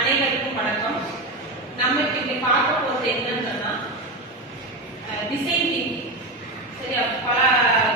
அனைவருக்கும் வணக்கம். நம்ம இங்க பார்க்க போறது என்னன்னா டிசைன் திங்கிங். சரியா?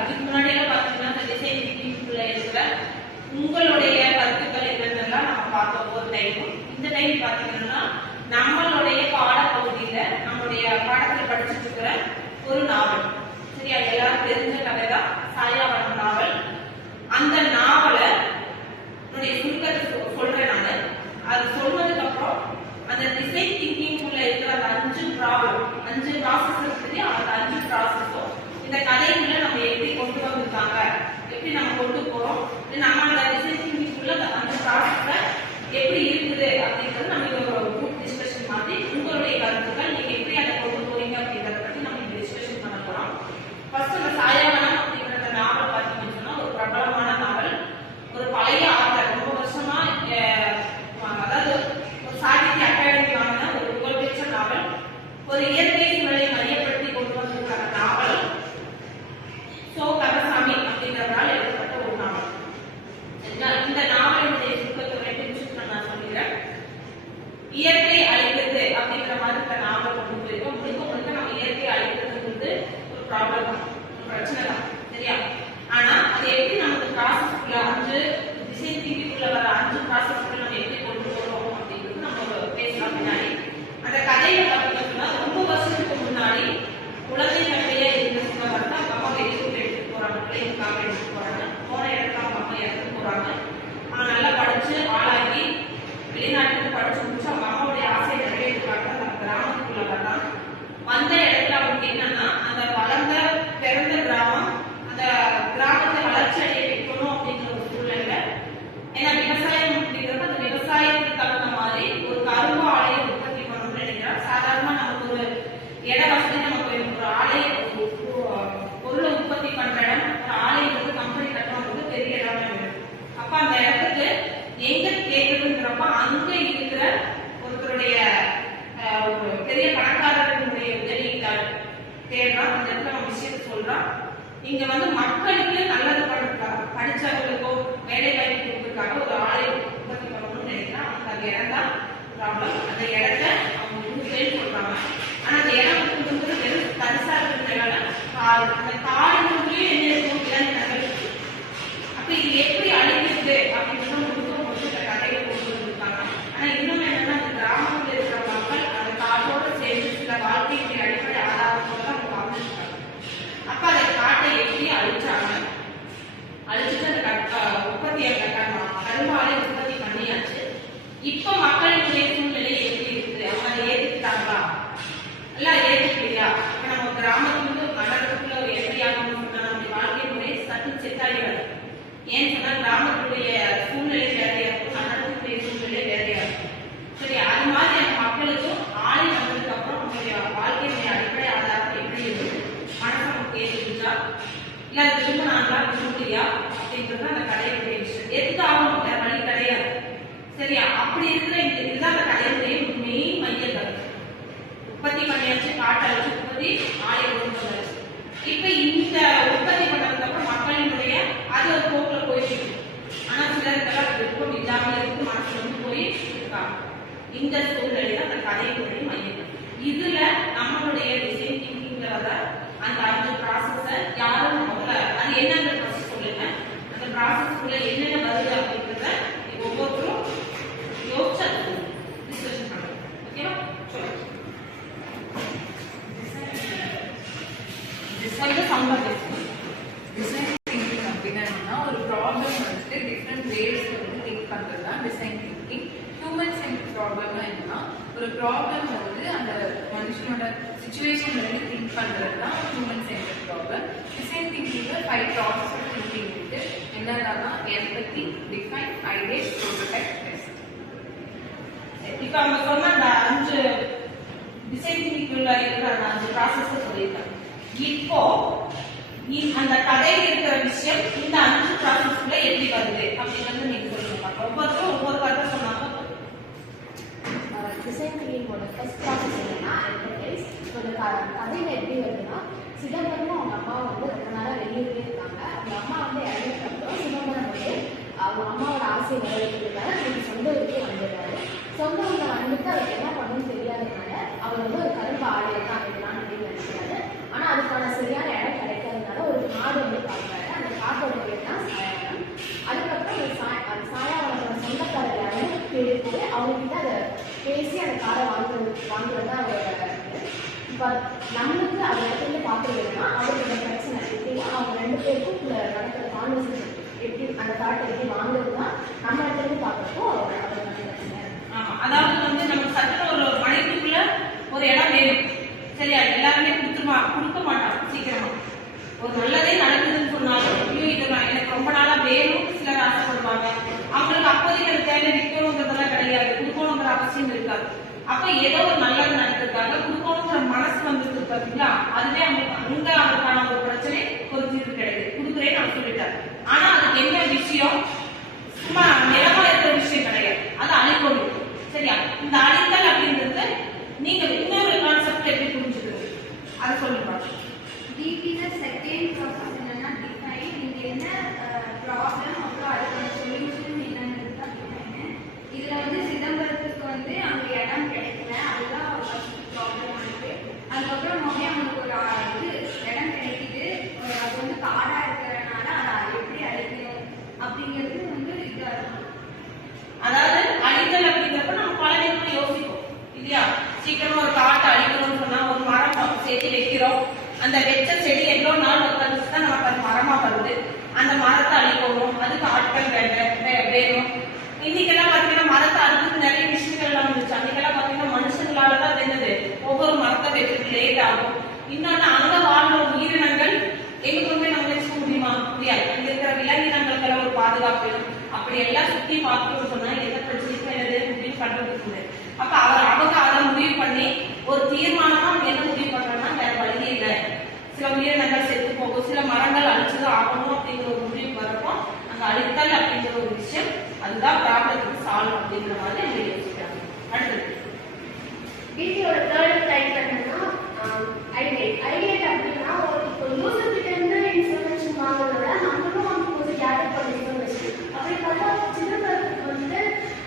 இதுக்கு முன்னாடி எல்லாம் பார்த்தீங்கன்னா இந்த டிசைன் திங்கிங்குள்ள இருக்கிற உங்களுடைய கருத்துக்கள் என்னென்னலாம் நம்ம பார்க்க போற டைம். இந்த டைம் பார்த்தீங்கன்னா நம்மளுடைய பாடப்பகுதியில நம்மளுடைய பாடத்தில் படிச்சுட்டு இருக்கிற ஒரு நாவல். சரியா? எல்லாரும் தெரிஞ்ச கதை தான் சாயாவனம் நாவல். அந்த நாவலை சுருக்கத்தை சொல்றேன் நான். அது சொன்னதுக்கு அப்புறம் அந்த டிசைன் திங்கிங் உள்ள இருக்கிற அந்த 5 ப்ராசஸ் இருக்குது. அந்த 5 ப்ராசஸும் இந்த கதைக்குள்ள நம்ம எப்படி கொண்டு வந்திருக்காங்க, எப்படி நம்ம கொண்டு போறோம், நம்ம அந்த டிசைன் திங்கிங் உள்ள அந்த ப்ராசஸ்ல எப்படி இருக்குது அப்படின்றது நம்ம ஒரு குரூப் டிஸ்கஷன் மாதிரி உங்களுடைய கருத்துக்கள் நீங்க எப்படி அதை கொண்டு போறீங்க அப்படின்றத பத்தி நம்ம இங்க டிஸ்கஷன் பண்ண போறோம். ஃபர்ஸ்ட் அந்த சாயாவனம் அப்படிங்கிற நாவல் பார்த்தீங்கன்னு சொன்னா ஒரு பிரபலமான நாவல். ஒரு பழைய ஆத்தர், ரொம்ப வருஷமா அதாவது ஒரு சாகித்ய அகாடமி வாங்கின ஒரு புகழ்பெற்ற நாவல். ஒரு இயற்கை சூழலை மையப்படுத்தி கொண்டு வந்திருக்கிற நாவல் சோ கந்தசாமி அப்படிங்கிறவரால் எழுதப்பட்ட ஒரு நாவல். இந்த நாவலுடைய சுருக்கத்தை நான் சொல்லிடுறேன். இயற்கை அழிக்கிறது அப்படிங்கிற மாதிரி இந்த நாவல் கொண்டு போயிருக்கோம். முழுக்க நம்ம இயற்கை அழிக்கிறதுங்கிறது ஒரு ப்ராப்ளம் தான், ஒரு பிரச்சனை தான். சரியா? ஆனா அது எப்படி நமக்கு ப்ராசஸ்க்குள்ள 5 டிசைன் திங்கிங்குள்ள வர 5 ப்ராசஸ்க்குள்ள நம்ம எப்படி கொண்டு போறோம் அப்படிங்கிறது நம்ம பேசலாம் பின்னாடி. அந்த கதையில பார்த்தீங்கன்னா ரொம்ப வருஷத்துக்கு முன்னாடி குழந்தை கதையா இருந்த சிலவர் தான் அவங்க அம்மா வெளியூர்ல எடுத்துட்டு போறாங்க, பிள்ளைங்களுக்காக எடுத்துட்டு போறாங்க. போன இடத்துல அவங்க அம்மா எடுத்துட்டு போறாங்க. அவங்க நல்லா படிச்சு ஆளாகி வெளிநாட்டுக்கு படிச்சு முடிச்சு அவங்க அம்மாவுடைய ஆசையை நிறைவேற்றுக்காக அந்த கிராமத்துக்குள்ள வர்றாங்க. வந்த இடத்துல அவங்களுக்கு என்னன்னா அந்த வளர்ந்த பிறந்த கிராமம், அந்த கிராமத்தை வளர்ச்சி அடைய வைக்கணும் அப்படிங்கிற ஒரு சூழ்நிலை. ஏன்னா விவசாயம் அப்படிங்கிறது அந்த விவசாயத்துக்கு தகுந்த மாதிரி ஒரு கரும்பு ஆலையை உற்பத்தி பண்ணணும்னு நினைக்கிறார். சாதாரணமா நமக்கு ஒரு இட வசதி, நமக்கு ஒரு ஆலையை பொருளை உற்பத்தி பண்ற இடம், ஒரு ஆலையை வந்து கம்பெனி கட்டணும் பெரிய இடம் வேணும். அப்ப அந்த இடத்துக்கு எங்க கேட்குதுங்கிறப்ப அங்க இருக்கிற ஒருத்தருடைய ஒரு பெரிய பணக்காரர்களுடைய உதவி தேடுறான். அந்த இடத்துல நம்ம விஷயத்தை சொல்றான். இங்க வந்து மக்களுக்கு நல்லது பண்றதுக்காக, படிச்சவங்களுக்கோ வேலை வாய்ப்பு கொடுக்கறதுக்காக ஒரு ஆலை உற்பத்தி பண்ணணும்னு நினைக்கிறான். அந்த இடம் தான் ப்ராப்ளம். அந்த இடத்த அவங்க பேர் சொல்றாங்க. ஆனா அந்த இடம் கொடுக்குறது வெறும் தரிசா இருக்கிறதுனால அந்த காடுகளுக்குள்ளேயே என்ன இருக்கும், இளநிலங்கள் இருக்கு. அப்ப இது எப்படி அழிக்கிறது அப்படின்னு முழுக்க கதையை கொண்டு வந்திருக்காங்க. ஆனா இன்னும் என்னன்னா அந்த கிராமத்தில் இருக்கிற மக்கள் அந்த காட்டோட சேர்ந்து சில வாழ்க்கைக்கு அடிப்படை ஆதாரத்தோட தான் அவங்க வாழ்ந்துருக்காங்க. அப்ப அதை காட்டை எப்படி அழிச்சாங்க, அழிச்சுட்டு அந்த உற்பத்தியை கரும்பாலை உற்பத்தி பண்ணியாச்சு. இப்ப மக்களுடைய சூழ்நிலை எப்படி இருக்குது, அவங்க அதை ஏற்றுக்கிட்டாங்களா, எல்லாம் ஏற்றுக்கலையா? இப்ப நம்ம கிராமத்துக்கு நகரத்துக்குள்ள ஒரு என்ட்ரி ஆகணும்னு சொன்னா நம்முடைய வாழ்க்கை முறை சற்று செட்டாகிறது. ஏன்னு சொன்னா கிராமத்துடைய சூழ்நிலை வேறையா இருக்கும், நகரத்துடைய சூழ்நிலை வேறையா இருக்கும். சரி, அது மாதிரி அந்த மக்களுக்கும் ஆலை வந்ததுக்கு அப்புறம் நம்முடைய வாழ்க்கையுடைய அடிப்படை ஆதாரம் எப்படி இருக்கு, மனசு நமக்கு ஏற்றுச்சா இல்ல அது திரும்பினாங்களா திரும்பியா அப்படின்றது அந்த கதையுடைய விஷயம். எதுக்கு ஆகும் வேற வழி கிடையாது. சரியா? அப்படி இருக்கிற இதுதான் அந்த கதையுடைய மெயின் மைய கருத்து. உற்பத்தி பண்ணியாச்சு, காட்டாச்சு, உற்பத்தி ஆலை கொண்டு வந்தாச்சு. இப்ப இந்த உற்பத்தி பண்ணதுக்கு அப்புறம் மக்களினுடைய அது ஒரு போக்குல போயிட்டு இருக்கு. ஆனா சிலருக்கெல்லாம் விருப்பம் இல்லாமல் இருக்கு, மனசு வந்து போய் இருக்காங்க. இந்த சூழ்நிலை தான் அந்த கதையினுடைய மையம். இதுல நம்மளுடைய டிசைன் திங்கிங்ல வர அந்த 5 ப்ராசஸ யாரும் முதல்ல அது என்னன்ற ப்ராசஸ் சொல்லுங்க, அந்த ப்ராசஸ்க்குள்ள என்னென்ன வருது அப்படின்றத ஒவ்வொருத்தரும் யோசிச்சு டிஸ்கஷன் பண்ணுங்க. ஓகேவா? சொல்லுங்க. டிசைன் திங்கிங் அப்படின்னா ஒரு ப்ராப்ளம் வந்துட்டு டிஃப்ரெண்ட் வேஸ் வந்து திங்க் பண்றது தான் டிசைன் திங்கிங். ஹியூமன் சென்ட்ரிக் ப்ராப்ளம்னா என்னன்னா ஒரு ப்ராப்ளம் வந்து அந்த மனுஷனோட சிச்சுவேஷன்ல இருந்து திங்க் பண்றது தான் ஹியூமன் சென்ட்ரிக் ப்ராப்ளம். டிசைன் திங்கிங்ல 5 ப்ராசஸ் ஆஃப் திங்கிங் இருக்கு. என்னன்னா empathy, define, ideate, prototype, test. இப்ப அவங்க சொன்ன அந்த 5 டிசைன் திங்கிங்குள்ள இருக்கிற அந்த 5 ப்ராசஸ் சொல்லியிருக்காங்க. இப்போ அந்த கதையில் இருக்கிற விஷயம் இந்த 5 ப்ராசஸ்க்குள்ள எப்படி வருது அப்படிங்கிறது நீங்க சொல்லுங்க. ஒவ்வொருத்தரும் ஒவ்வொரு கதை சொன்னாங்க. டிசைன் திங்கிங்கோட ஃபர்ஸ்ட் ப்ராசஸ் என்னன்னா என்டர்பிரைஸ். அந்த கதையில எப்படி வருதுன்னா சிதம்பரம் அவங்க அம்மா வந்து ரொம்ப நாளாக வெளியூர்லேயே இருக்காங்க. அவங்க அம்மா வந்து இறந்ததுக்கப்புறம் சிதம்பரம் வந்து அவங்க அம்மாவோட ஆசையை நிறைவேற்றிருக்காரு. அவங்க சொந்த ஊருக்கே வந்துடுறாரு. சொந்த ஊரில் வந்து அவருக்கு என்ன பண்ணணும்னு தெரியாததுனால அவர் வந்து ஒரு கரும்பு ஆடு தான் வைக்கலாம் அப்படின்னு நினைக்கிறாரு. ஆனால் அதுக்கான சரியான இடம் கிடைக்காததுனால ஒரு காடு வந்து பார்க்குறாரு. அந்த காட்டோட பேர் தான் சாயாவனம். அதுக்கப்புறம் அந்த சாயாவனத்தோட சொந்தக்காரர் யாரும் தேடி போய் அவங்ககிட்ட அதை பேசி அந்த காடை வாங்குறது தான் அவரோட. இப்போ நம்மளுக்கு அந்த இடத்துல பார்க்குறதுன்னா அவரோட பிரச்சனை எப்படின்னா அவங்க 2 பேருக்கும் நடக்கிற கான்வர்சேஷன் எப்படி அந்த காட்டை எப்படி வாங்குறதுன்னா நம்ம இடத்துல பார்க்குறப்போ அவரோட பிரச்சனை. அதாவது வந்து நமக்கு சட்டத்தில் ஒரு மனிதனுக்குள்ள ஒரு இடம் வேணும். சரியா? எல்லாருமே கொடுக்க மாட்டாங்க சீக்கிரமா. ஒரு நல்லதே நடக்குதுன்னு சொன்னாலும் ஐயோ இது எனக்கு ரொம்ப நாளா வேணும் சிலர் ஆசைப்படுவாங்க. அவங்களுக்கு அப்போதைக்கு அது தேவை விற்கணுங்கிறதெல்லாம் கிடையாது, கொடுக்கணுங்கிற அவசியம் இருக்காது. அப்ப ஏதோ ஒரு நல்லது நடக்கிறதுக்காக கொடுக்கணுங்கிற மனசு வந்துருக்கு பார்த்தீங்களா, அதுவே அவங்களுக்கு அவருக்கான ஒரு பிரச்சனை ஒரு தீர்வு கிடையாது. கொடுக்குறேன்னு அவர் சொல்லிட்டாரு. ஆனா அதுக்கு என்ன விஷயம், சும்மா நிலமா இருக்கிற விஷயம் கிடையாது, அது அழிக்கணும். சரியா? இந்த அழித்தல் அப்படின்றது நீங்க இன்னொரு கான்செப்ட் எப்படி புரிஞ்சுக்கணும் அதை சொல்லுங்க. டிபில செகண்ட் ப்ராசஸ் என்னன்னா டிஃபைன். இங்க என்ன ப்ராப்ளம் அப்புறம் அதுக்கான சொல்யூஷன் என்னன்னு டிஃபைன். இதுல வந்து சிதம்பரத்துக்கு வந்து அங்க இடம் கிடைக்கல, அதுதான் ஃபர்ஸ்ட் ப்ராப்ளம் இருக்கு. அதுக்கப்புறம் மறுபடியும் அவங்களுக்கு ஒரு இடம் கிடைக்குது, அது வந்து காடா இருக்கிறதுனால அதை எப்படி அழிக்கணும் அப்படிங்கிறது வந்து இதா இருக்கும். அதாவது அழித்தல் அப்படிங்கிறப்ப நம்ம பல நேரம் யோசிப்போம் இல்லையா? சீக்கிரமா ஒரு காட்டை அழிக்கணும்னு சொன்னா ஒரு மரம் செடி வைக்கிறோம், அந்த வெச்ச செடி எவ்வளோ நாள் உட்காந்துச்சு தான் நமக்கு அது மரமா வருது. அந்த மரத்தை அழிக்கணும், அதுக்கு ஆட்கள் வேணும். இன்னைக்கெல்லாம் பார்த்தீங்கன்னா மரத்தை அழிக்கிறது நிறைய விஷயங்கள் எல்லாம் வந்துச்சு. அன்னைக்கெல்லாம் பார்த்தீங்கன்னா மனுஷங்களால தான் என்னது ஒவ்வொரு மரத்தை வைக்கிறது லேட் ஆகும். இன்னொன்னு அங்க வாழ்ற உயிரினங்கள் எங்களுக்குமே நம்ம வச்சுக்க முடியாது. அங்க இருக்கிற விலங்கினங்களுக்கெல்லாம் ஒரு பாதுகாப்பு அப்படி எல்லாம் சுத்தி பார்க்கணும்னு சொன்னா எந்த பிரச்சனைக்கும் என்னது அப்படின்னு கண்டுபிடிக்குது. அப்ப அவங்க அதை முடிவு பண்ணி ஒரு தீர்மானமா என்ன முடிவு பண்றோம்னா வேற வழியே இல்லை, சில உயிரினங்கள் செத்து போகும், சில மரங்கள் அழிச்சுதான் ஆகணும் அப்படிங்கிற ஒரு முடிவு வரப்போ அங்க அழித்தல் அப்படிங்கிற ஒரு விஷயம் அதுதான் ப்ராப்ளத்துக்கு சால்வ் அப்படிங்கிற மாதிரி யோசிக்கிறாங்க. அடுத்தது டிபியோட தேர்ட் டைப் என்னன்னா ஐடியேட் அப்படின்னா ஒரு யூசர் கிட்ட இருந்து இன்ஃபர்மேஷன் வாங்குறத நம்மளும் வந்து கொஞ்சம் கேதர் பண்ணி இன்ஃபர்மேஷன். அப்படி பார்த்தா சிதம்பரத்துக்கு வந்து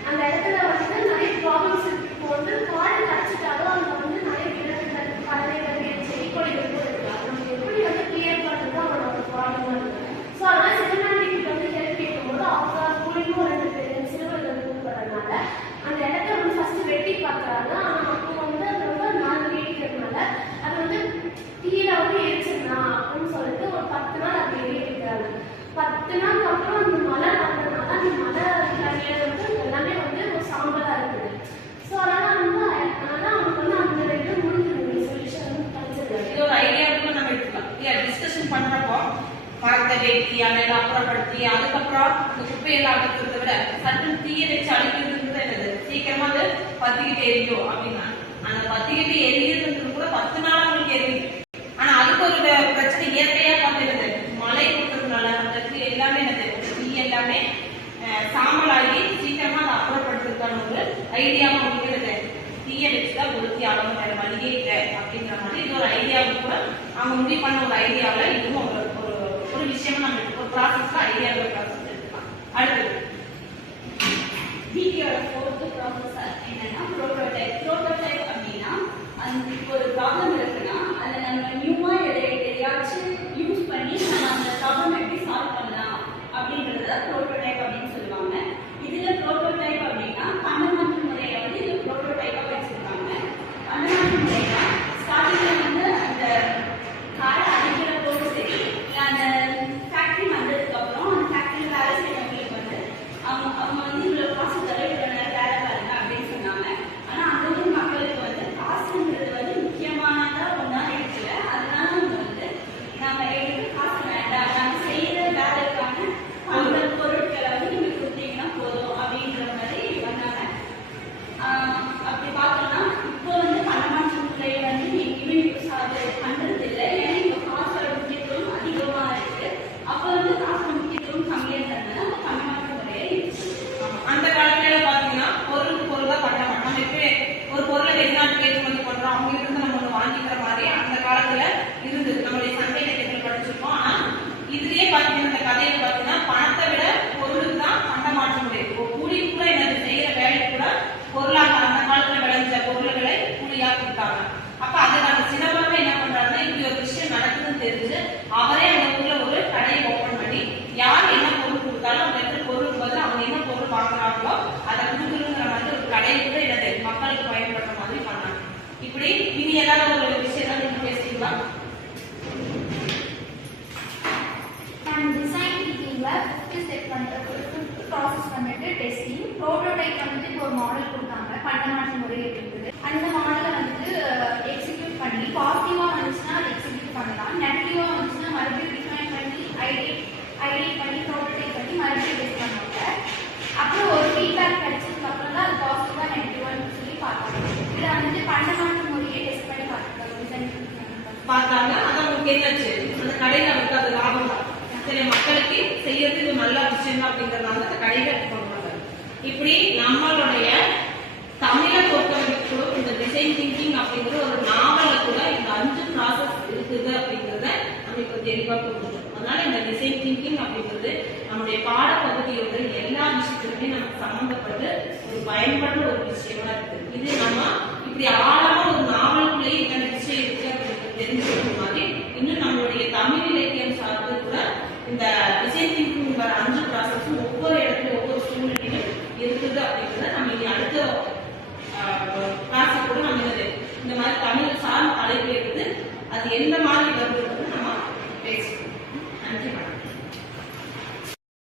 அந்த இடத்துல வந்து நிறைய ப்ராப்ளம்ஸ் இருக்கு. இப்போ வந்து காடு கடிச்சிட்டாலும் அங்கே வந்து நிறைய விலங்குகள் பறவைகள் செடி கொடிகள் கூட இருக்கு. அது நம்ம எப்படி வந்து கிளியர் பண்ணுறது அவனோட ப்ராப்ளமாக இருக்கு. ஸோ அதனால சிவனாண்டிக்கு வந்து ஹெல்ப் கேட்கும்போது அவங்க மூலியமும் 2 பேர் சிறுவர்கள் கூப்பிடுறதுனால அந்த இடத்த வந்து ஃபர்ஸ்ட் வெட்டி பார்க்குறாங்க. ஆனால் அப்போ வந்து அது ரொம்ப நாள் நீடிக்கிறதுனால அது வந்து தீயில வந்து எரிச்சிடலாம் அப்படின்னு சொல்லிட்டு ஒரு 10 நாள் அப்படி எரிக்கிறாங்க. 10 நாளுக்கு அப்புறம் அந்த மழை வந்ததுனால அந்த மழை தண்ணியில வந்து எல்லாமே வந்து ஒரு சாம்பலா இருக்குது. ஸோ அதனால அவனுக்கு வந்து அந்த 2 முடிஞ்சிருந்த சொல்யூஷன் வந்து கிடைச்சிருக்காரு. இது ஒரு ஐடியாவுக்கு நம்ம எடுத்துக்கலாம் இல்லையா? டிஸ்கஷன் பண்றப்போ மரத்தை வெட்டி அதெல்லாம் அப்புறப்படுத்தி அதுக்கப்புறம் இந்த குப்பையெல்லாம் அடிக்கிறத விட சட்டம் தீய வச்சு அழிக்கிறதுன்றது என்னது சீக்கிரமா அது பத்திக்கிட்டு எரியும் அப்படின்னா அந்த பத்திக்கிட்டு எரியுதுன்றது கூட 10 நாள் அவங்களுக்கு எரியுது. ஆனா அதுக்கு ஒரு பிரச்சனை இயற்கையா பார்த்துருது, மழை கொடுக்கறதுனால அந்த எல்லாமே என்னது தீ எல்லாமே சாம்பலாகி சீக்கிரமா அதை அப்புறப்படுத்துறதுக்கான ஒரு ஐடியாவும் அப்படிங்கிறது தீய வச்சுதான் உறுத்தி ஆகணும், வேற வழியே இல்லை அப்படிங்கிற மாதிரி இது ஒரு ஐடியாவுக்கு கூட அவங்க முடிவு பண்ண ஒரு ஐடியாவில் இதுவும் ஒரு விஷயம் நம்ம ஒரு ப்ராசஸ்ல ஐடியாவில் ப்ராசஸ் எடுத்துக்கலாம். அடுத்தது டிபியோட ஃபோர்த் ப்ராசஸ் என்னன்னா ப்ரோட்டோடைப். ப்ரோட்டோடைப் அப்படின்னா அந்த ஒரு ப்ராப்ளம் இருக்குன்னா அதை நம்ம நியூவா எதையாச்சும் யூஸ் பண்ணி நம்ம அந்த ப்ராப்ளம் எப்படி சால்வ் பண்ணலாம் அப்படின்றத ப்ரோட்டோடைப் அப்படின்னு சொல்லுவாங்க. இதுல ப்ரோட்டோடைப் அப்படின்னா ஃபண்டமெண்டல் முறையை வந்து இது ப்ரோட்டோடைப்பா வச்சிருக்காங்க. ஃபண்டமெண்டல் முறைனா ஸ்டார்டிங்ல வந்து அந்த காரை அடிக்கிற போது சரி, அந்த ஃபேக்டரி வந்ததுக்கு அப்புறம் அந்த ஃபேக்டரியில் வேலை செய்யறவங்களுக்கு வந்து அவங்க வந்து இவ்வளவு காசு தர இவ்வளவு நேரம் வேலை பாருங்க அப்படின்னு சொன்னாங்க. ஆனா அந்த ஊர் மக்களுக்கு வந்து காசுங்கிறது வந்து முக்கியமானதா ஒன்றா இருக்குல்ல, அதனால அவங்க வந்து நம்ம எங்களுக்கு காசு வேண்டாம், நம்ம செய்யற வேலைக்கான அந்த பொருட்களை வந்து நீங்க ஏதாவது ஒரு விஷயம் ஏதாவது நீங்க பேசுறீங்களா? டிசைன் திங்கிங்ல ஃபிஃப்த் ஸ்டெப் வந்துட்டு ப்ராசஸ் வந்துட்டு டெஸ்டிங். ப்ரோட்டோடைப் வந்துட்டு இப்போ ஒரு மாடல் கொடுத்தாங்க, பண்டமாற்று முறை இருக்குது. அந்த மாடலை வந்துட்டு எக்ஸிக்யூட் பண்ணி பாசிட்டிவாக வந்துச்சுன்னா அதை எக்ஸிக்யூட் பண்ணலாம், நெகட்டிவாக வந்துச்சுன்னா மறுபடியும் டிஃபைன் பண்ணி ஐடியேட் பண்ணி ப்ரோட்டோடைப் பண்ணி மறுபடியும் டெஸ்ட் பண்ணுவாங்க. அப்புறம் ஒரு ஃபீட்பேக் கிடைச்சதுக்கு அப்புறம் தான் அது பாசிட்டிவாக நெகட்டிவான்னு சொல்லி பார்ப்பாங்க. இதை வந்துட்டு பண்டமாற்று முறையை டெஸ்ட் பண்ணி பார்த்துருக்காங்க டிசைன் பார்த்தாங்க. அதான் உங்களுக்கு என்னாச்சு, அந்த கடையில அவருக்கு அது லாபம் தான். சரி, மக்களுக்கு செய்யறதுக்கு நல்ல விஷயம் அப்படிங்கறதுனால அந்த கடையில பண்ணுவாங்க. இப்படி நம்மளுடைய தமிழை பொறுத்தவரைக்கும் இந்த டிசைன் திங்கிங் அப்படிங்கிற ஒரு நாவல கூட இந்த 5 ப்ராசஸ் இருக்குது அப்படிங்கறத நம்ம இப்ப தெளிவா புரிஞ்சுக்கணும். அதனால இந்த டிசைன் திங்கிங் அப்படிங்கிறது நம்முடைய பாடப்பகுதியோட எல்லா விஷயத்துக்குமே நமக்கு சம்பந்தப்பட்டு ஒரு பயன்படுற ஒரு விஷயமா இருக்கு. இது நம்ம இப்படி ஆழமா ஒரு நாவலுக்குள்ளேயே இத்தனை விஷயம் இருக்கு அப்படிங்கிறது தெரிஞ்சுக்கிற மாதிரி இன்னும் நம்மளுடைய தமிழ் இலக்கியம் சார்ந்து கூட இந்த டிசைன் திங்கிங் வர 5 ப்ராசஸும் ஒவ்வொரு இடத்துல ஒவ்வொரு சூழ்நிலையிலும் இருக்குது அப்படிங்கிறத நம்ம இனி அடுத்த கிளாஸ் கூட நம்ம இந்த மாதிரி தமிழ் சார்ந்த தலைப்பு இருக்குது, அது எந்த மாதிரி வருது